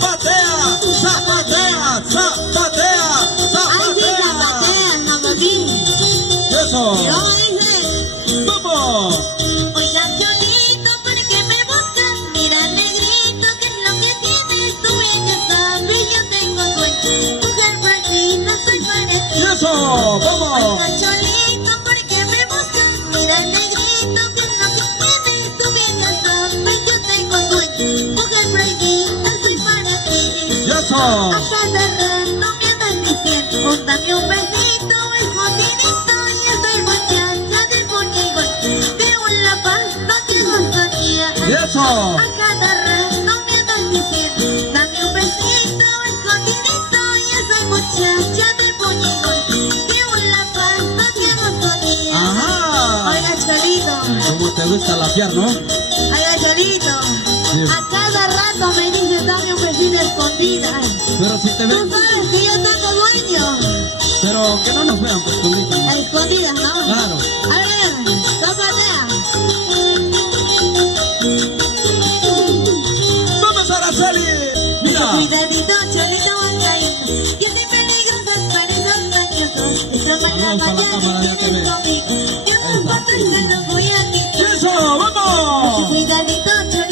zapatea, zapatea, zapatea, Ay, sí, zapatea. zapatea, zapatín. Eso. Y luego dice, Vamos. oiga, Cholito, ¿por qué me buscas? Mira, negrito, ¿qué es lo que tienes? Tú bien ya sabes, yo tengo suerte. Mujer buenita, soy para ti. Eso. Vamos. Oiga, Cholito, ¿por qué me buscas? Mira, negrito, ¿qué es lo que tienes? Tú bien ya sabes, yo tengo suerte. Mujer buenita, soy para ti. Eso. A cada rato me andan diciendo, dame un besito, escondidito, y estoy muchacha de puñigo, de una pasta que no sabía. Eso. A cada rato me andan diciendo, dame un besito, escondidito, y soy muchacha de puñigo, de una pasta que no sabía. Ajá. Oiga, Cholito, ¿Cómo te gusta lafiar, no? oiga, Cholito, a cada rato me dice, dame un besito escondida. Pero si te Tú ven, sabes que yo tengo dueño. pero que no nos vean, pues, conmigo. A escondidas, ¿no? Claro. A ver, zapatea. Vamos, Araceli. Mira. Cuidadito, Cholito, bancadito. Yo soy peligrosa, para esos dañosos. Esto para la Vamos a la mañana cámara, ya te tienes ve. conmigo. Yo Ahí no está. paso y se los voy a quitar. Eso, vamos. Cuidadito, Cholito.